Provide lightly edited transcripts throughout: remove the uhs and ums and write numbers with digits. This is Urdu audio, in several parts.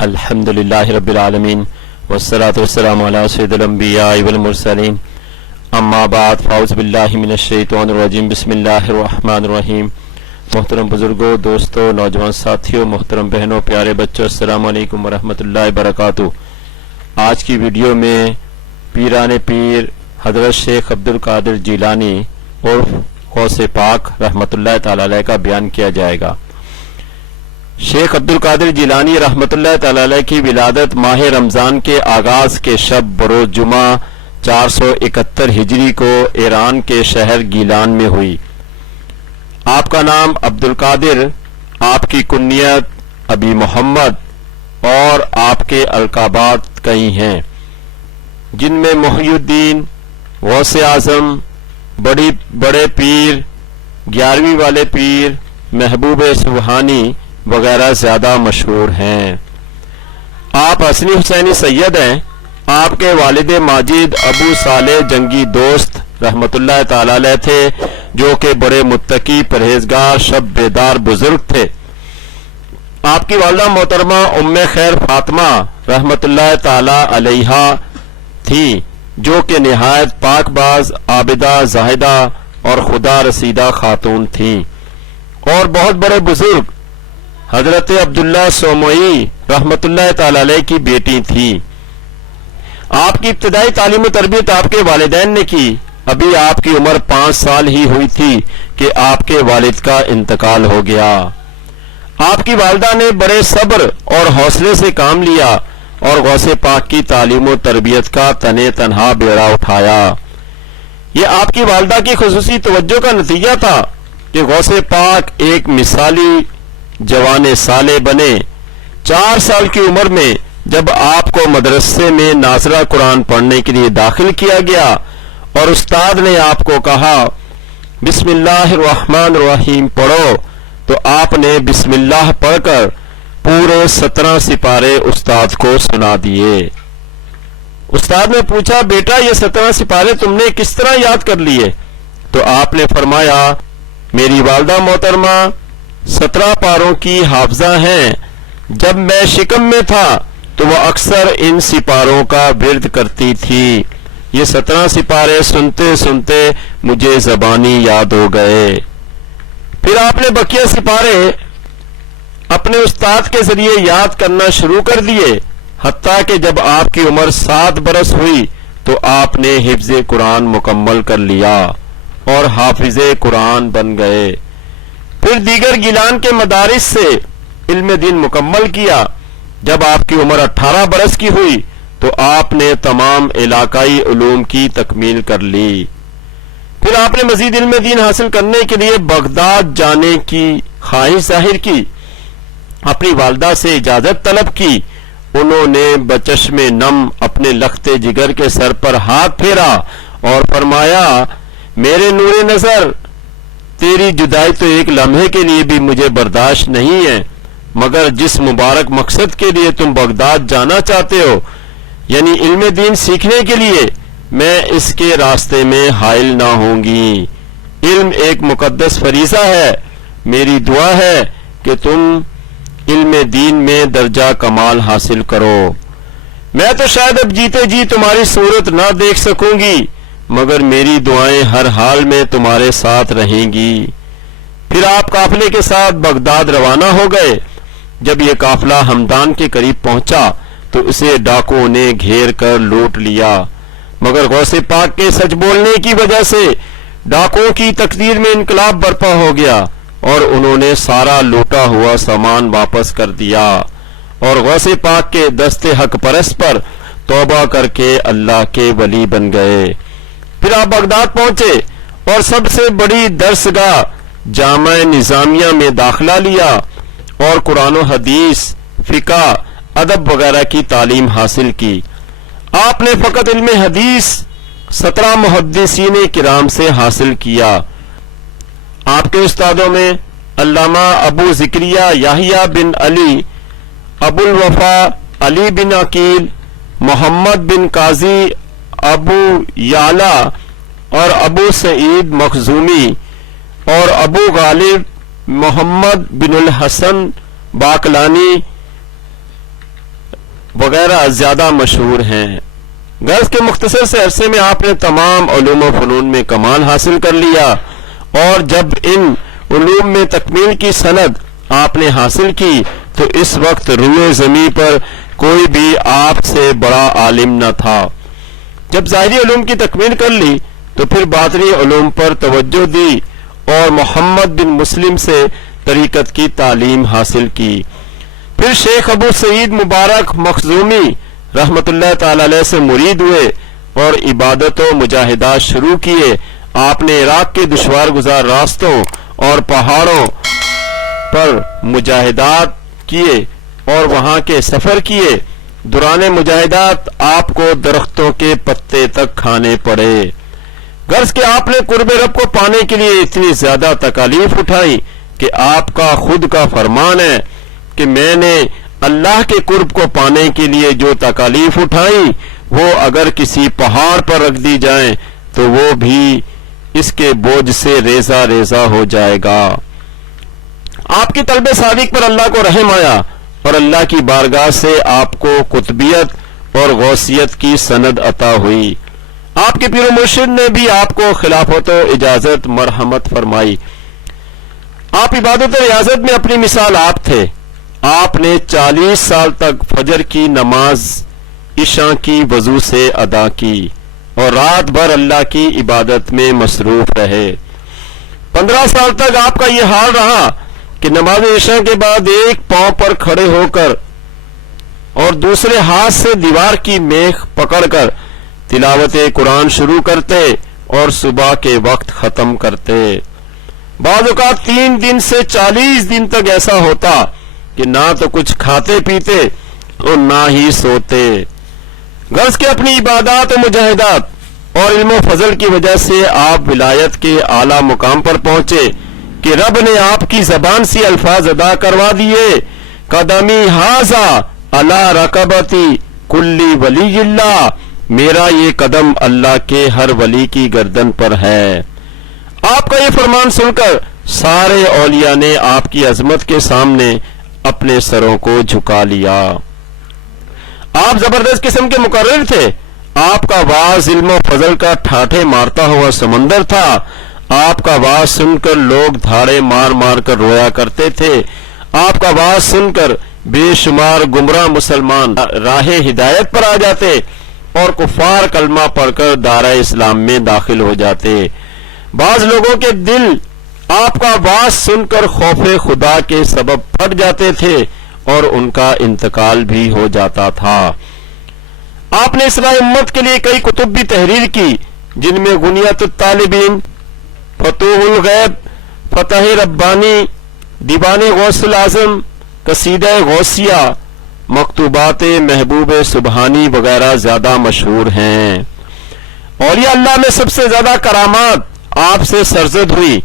الحمدللہ رب العالمین والصلاة والسلام علی سید الانبیاء والمرسلین اما بعد فاعوذ باللہ من الشیطان الرجیم بسم اللہ الرحمن الرحیم۔ محترم بزرگوں، دوستوں، نوجوان ساتھیوں، محترم بہنوں، پیارے بچوں، السلام علیکم ورحمۃ اللہ وبرکاتہ۔ آج کی ویڈیو میں پیران پیر حضرت شیخ عبدل قادر جیلانی اور غوث پاک رحمۃ اللہ تعالی علیہ کا بیان کیا جائے گا۔ شیخ عبدل قادر جیلانی رحمۃ اللہ تعالی علیہ کی ولادت ماہ رمضان کے آغاز کے شب بروز جمعہ 471 ہجری کو ایران کے شہر گیلان میں ہوئی۔ آپ کا نام عبد القادر، آپ کی کنیت ابی محمد اور آپ کے القابات کئی ہیں، جن میں محی الدین، غوث اعظم، بڑے پیر، 11ویں والے پیر، مہبوب subhani وغیرہ زیادہ مشہور ہیں۔ آپ حسنی حسینی سید ہیں۔ آپ کے والد ماجد ابو صالح جنگی دوست رحمت اللہ تعالی علیہ تھے، جو کہ بڑے متقی، پرہیزگار، شب بیدار بزرگ تھے۔ آپ کی والدہ محترمہ ام خیر فاطمہ رحمت اللہ تعالی علیہا تھی، جو کہ نہایت پاک باز، عابدہ، زاہدہ اور خدا رسیدہ خاتون تھیں۔ اور بہت بڑے بزرگ حضرت عبداللہ سوموئی رحمت اللہ تعالی علیہ کی بیٹی تھی۔ آپ کی ابتدائی تعلیم و تربیت آپ کے والدین نے کی۔ ابھی آپ کی عمر 5 سال ہی ہوئی تھی کہ آپ کے والد کا انتقال ہو گیا۔ آپ کی والدہ نے بڑے صبر اور حوصلے سے کام لیا اور غوث پاک کی تعلیم و تربیت کا تنے تنہا بیڑا اٹھایا۔ یہ آپ کی والدہ کی خصوصی توجہ کا نتیجہ تھا کہ غوث پاک ایک مثالی جوان صالح بنے۔ 4 سال کی عمر میں جب آپ کو مدرسے میں ناظرہ قرآن پڑھنے کے لیے داخل کیا گیا اور استاد نے آپ کو کہا بسم اللہ الرحمن الرحیم پڑھو، تو آپ نے بسم اللہ پڑھ کر پورے 17 سپارے استاد کو سنا دیے۔ استاد نے پوچھا بیٹا یہ 17 سپارے تم نے کس طرح یاد کر لیے؟ تو آپ نے فرمایا میری والدہ محترمہ 17 پاروں کی حافظہ ہیں۔ جب میں شکم میں تھا تو وہ اکثر ان سپاروں کا ورد کرتی تھی۔ یہ 17 سپارے سنتے سنتے مجھے زبانی یاد ہو گئے۔ پھر آپ نے بقیہ سپارے اپنے استاد کے ذریعے یاد کرنا شروع کر دیے، حتیٰ کہ جب آپ کی عمر 7 برس ہوئی تو آپ نے حفظ قرآن مکمل کر لیا اور حافظ قرآن بن گئے۔ پھر دیگر گیلان کے مدارس سے علم دین مکمل کیا۔ جب آپ کی عمر 18 برس کی ہوئی تو آپ نے تمام علاقائی علوم کی تکمیل کر لی۔ پھر آپ نے مزید علم دین حاصل کرنے کے لیے بغداد جانے کی خواہش ظاہر کی، اپنی والدہ سے اجازت طلب کی۔ انہوں نے بچشم نم اپنے لخت جگر کے سر پر ہاتھ پھیرا اور فرمایا میرے نور نظر، تیری جدائی تو ایک لمحے کے لیے بھی مجھے برداشت نہیں ہے، مگر جس مبارک مقصد کے لیے تم بغداد جانا چاہتے ہو، یعنی علم دین سیکھنے کے لیے، میں اس کے راستے میں حائل نہ ہوں گی۔ علم ایک مقدس فریضہ ہے۔ میری دعا ہے کہ تم علم دین میں درجہ کمال حاصل کرو۔ میں تو شاید اب جیتے جی تمہاری صورت نہ دیکھ سکوں گی، مگر میری دعائیں ہر حال میں تمہارے ساتھ رہیں گی۔ پھر آپ قافلے کے ساتھ بغداد روانہ ہو گئے۔ جب یہ قافلہ ہمدان کے قریب پہنچا تو اسے ڈاکوؤں نے گھیر کر لوٹ لیا، مگر غوث پاک کے سچ بولنے کی وجہ سے ڈاکوؤں کی تقدیر میں انقلاب برپا ہو گیا اور انہوں نے سارا لوٹا ہوا سامان واپس کر دیا اور غوث پاک کے دست حق پرست پر توبہ کر کے اللہ کے ولی بن گئے۔ پھر آپ بغداد پہنچے اور سب سے بڑی درسگاہ جامع نظامیہ میں داخلہ لیا اور قرآن و حدیث، فقہ، ادب وغیرہ کی تعلیم حاصل کی۔ آپ نے فقط علم حدیث 17 محدثین کرام سے حاصل کیا۔ آپ کے استادوں میں علامہ ابو زکریا یحییٰ بن علی، ابو الوفا علی بن عقیل، محمد بن قاضی ابو یعلا اور ابو سعید مخزومی اور ابو غالب محمد بن الحسن باقلانی وغیرہ زیادہ مشہور ہیں۔ غرض کے مختصر سے عرصے میں آپ نے تمام علوم و فنون میں کمال حاصل کر لیا، اور جب ان علوم میں تکمیل کی سند آپ نے حاصل کی تو اس وقت روئے زمین پر کوئی بھی آپ سے بڑا عالم نہ تھا۔ جب ظاہری علوم کی تکمیل کر لی تو پھر باطنی علوم پر توجہ دی اور محمد بن مسلم سے طریقت کی تعلیم حاصل کی۔ پھر شیخ ابو سعید مبارک مخزومی رحمت اللہ تعالی علیہ سے مرید ہوئے اور عبادت و مجاہدات شروع کیے۔ آپ نے عراق کے دشوار گزار راستوں اور پہاڑوں پر مجاہدات کیے اور وہاں کے سفر کیے۔ دوران مجاہدات آپ کو درختوں کے پتے تک کھانے پڑے۔ غرض کہ آپ نے قرب رب کو پانے کے لیے اتنی زیادہ تکالیف اٹھائی کہ آپ کا خود کا فرمان ہے کہ میں نے اللہ کے قرب کو پانے کے لیے جو تکالیف اٹھائی وہ اگر کسی پہاڑ پر رکھ دی جائیں تو وہ بھی اس کے بوجھ سے ریزہ ریزہ ہو جائے گا۔ آپ کی طلب صادق پر اللہ کو رحم آیا اور اللہ کی بارگاہ سے آپ کو قطبیت اور غوثیت کی سند عطا ہوئی۔ آپ کے پیر و مرشد نے بھی آپ کو خلافت و اجازت مرحمت فرمائی۔ آپ عبادت و ریاضت میں اپنی مثال آپ تھے۔ آپ نے 40 سال تک فجر کی نماز عشاء کی وضو سے ادا کی اور رات بھر اللہ کی عبادت میں مصروف رہے۔ 15 سال تک آپ کا یہ حال رہا کہ نماز عشاء کے بعد ایک پاؤں پر کھڑے ہو کر اور دوسرے ہاتھ سے دیوار کی میخ پکڑ کر تلاوت قرآن شروع کرتے اور صبح کے وقت ختم کرتے۔ بعض اوقات 3 دن سے 40 دن تک ایسا ہوتا کہ نہ تو کچھ کھاتے پیتے اور نہ ہی سوتے۔ غرض کے اپنی عبادات و مجاہدات اور علم و فضل کی وجہ سے آپ ولایت کے اعلیٰ مقام پر پہنچے کہ رب نے آپ کی زبان سے الفاظ ادا کروا دیے، قدمی ھذا علی رقبتی کلی ولی اللہ، میرا یہ قدم اللہ کے ہر ولی کی گردن پر ہے۔ آپ کا یہ فرمان سن کر سارے اولیاء نے آپ کی عظمت کے سامنے اپنے سروں کو جھکا لیا۔ آپ زبردست قسم کے مقرر تھے۔ آپ کا واعظ علم و فضل کا ٹھاٹھے مارتا ہوا سمندر تھا۔ آپ کا واعظ سن کر لوگ دھاڑے مار مار کر رویا کرتے تھے۔ آپ کا واعظ سن کر بے شمار گمراہ مسلمان راہ ہدایت پر آ جاتے اور کفار کلمہ پڑھ کر دارہ اسلام میں داخل ہو جاتے۔ بعض لوگوں کے دل آپ کا واعظ سن کر خوف خدا کے سبب پھٹ جاتے تھے اور ان کا انتقال بھی ہو جاتا تھا۔ آپ نے اصلاح امت کے لیے کئی کتب بھی تحریر کی، جن میں غنیت الطالبین، فتوح الغیب، فتح ربانی، دیوان غوث العظم، قصیدہ غوثیہ، مکتوبات مہبوب سبحانی وغیرہ زیادہ مشہور ہیں۔ اولیاء اللہ میں سب سے زیادہ کرامات آپ سے سرزد ہوئی۔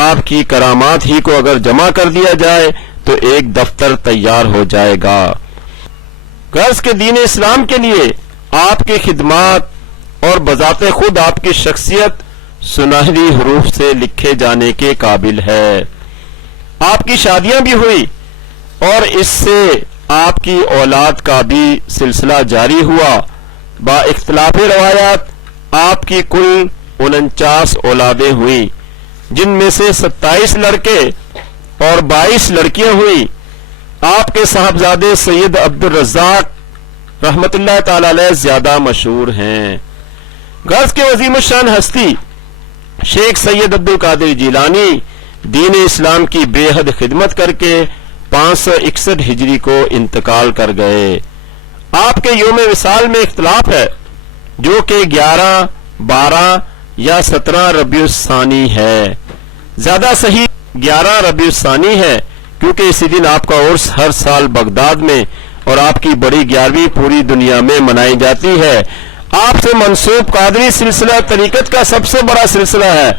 آپ کی کرامات ہی کو اگر جمع کر دیا جائے تو ایک دفتر تیار ہو جائے گا۔ غرض کے دین اسلام کے لیے آپ کی خدمات اور بذات خود آپ کی شخصیت سنہری حروف سے لکھے جانے کے قابل ہے۔ آپ کی شادیاں بھی ہوئی اور اس سے آپ کی اولاد کا بھی سلسلہ جاری ہوا۔ با اختلاف روایات آپ کی کل 49 اولادیں ہوئیں، جن میں سے 27 لڑکے اور 22 لڑکیاں ہوئیں۔ آپ کے صاحبزادے سید عبدالرزاق رحمت اللہ تعالی علیہ زیادہ مشہور ہیں۔ غرض کے عظیم الشان ہستی شیخ سید عبدل جلانی دین اسلام کی بے حد خدمت کر کے 561 ہجری کو انتقال کر گئے۔ آپ کے یوم وصال میں اختلاف ہے، جو کہ 11، 12 یا 17 ربیع الثانی ہے۔ زیادہ صحیح 11 ربیع الثانی ہے، کیونکہ اسی دن آپ کا عرس ہر سال بغداد میں اور آپ کی بڑی 11ویں پوری دنیا میں منائی جاتی ہے۔ آپ سے منسوب قادری سلسلہ طریقت کا سب سے بڑا سلسلہ ہے،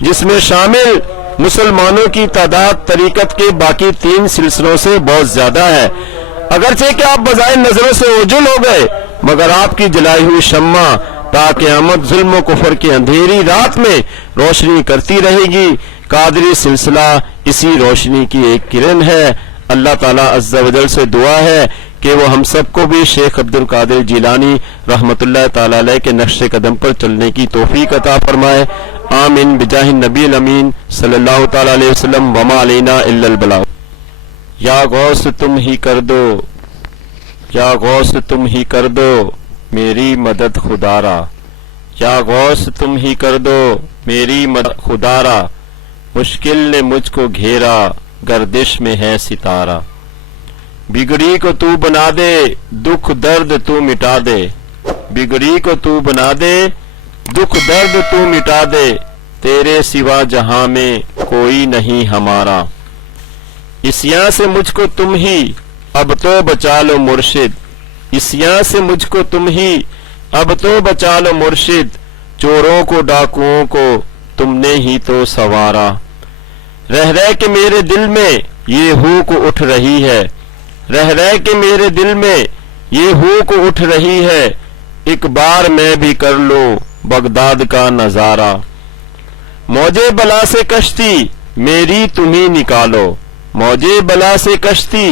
جس میں شامل مسلمانوں کی تعداد طریقت کے باقی 3 سلسلوں سے بہت زیادہ ہے۔ اگرچہ کہ آپ بظاہر نظروں سے اوجھل ہو گئے، مگر آپ کی جلائی ہوئی شمع تا قیامت ظلم و کفر کی اندھیری رات میں روشنی کرتی رہے گی۔ قادری سلسلہ اسی روشنی کی ایک کرن ہے۔ اللہ تعالیٰ عز و جل سے دعا ہے کہ وہ ہم سب کو بھی شیخ عبدالقادر جیلانی رحمۃ اللہ تعالی علیہ کے نقش قدم پر چلنے کی توفیق عطا فرمائے، آمین بجاہ النبی الامین صلی اللہ تعالی علیہ وسلم، وما علینا الا البلاغ۔ یا غوث تم ہی کر دو، یا غوث تم ہی کر دو میری مدد خدا را، یا غوث تم ہی کر دو میری مدد خدا را، مشکل نے مجھ کو گھیرا گردش میں ہے ستارہ، بگڑی کو تو بنا دے دکھ درد تو مٹا دے، بگڑی کو تو بنا دے دکھ درد تو مٹا دے، تیرے سوا جہاں میں کوئی نہیں ہمارا، عصیاں سے مجھ کو تم ہی اب تو بچا لو مرشد، عصیاں سے مجھ کو تم ہی اب تو بچا لو مرشد، چوروں کو ڈاکوؤں کو تم نے ہی تو سنوارا، رہ رہ کے میرے دل میں یہ ہوک اٹھ رہی ہے، رہ رہ کے میرے دل میں یہ ہوک اٹھ رہی ہے، ایک بار میں بھی کر لو بغداد کا نظارہ، موجے بلا سے کشتی میری تم ہی نکالو، موجے بلا سے کشتی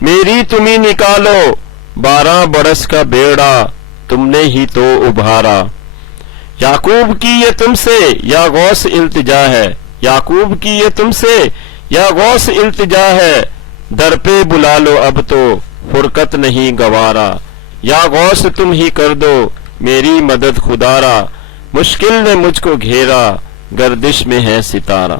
میری تم ہی نکالو، 12 برس کا بیڑا تم نے ہی تو ابھارا، یعقوب کی یہ تم سے یا غوث التجا ہے، یعقوب کی یہ تم سے یا غوث التجا ہے، در پہ بلا لو اب تو فرقت نہیں گوارا، یا غوث تم ہی کر دو میری مدد خدا را، مشکل نے مجھ کو گھیرا گردش میں ہے ستارہ۔